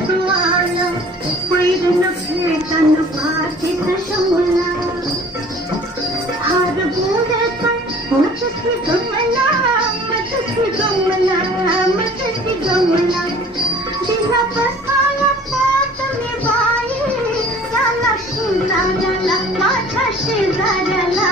तू आला पैरण खेळताना पाठीत शमला हार बोलता मचकी गमला मचकी गमला मचकी गमला दिला बसाया पात मी बाई त्याला शेजाऱ्याला माझ्या शेजाऱ्याला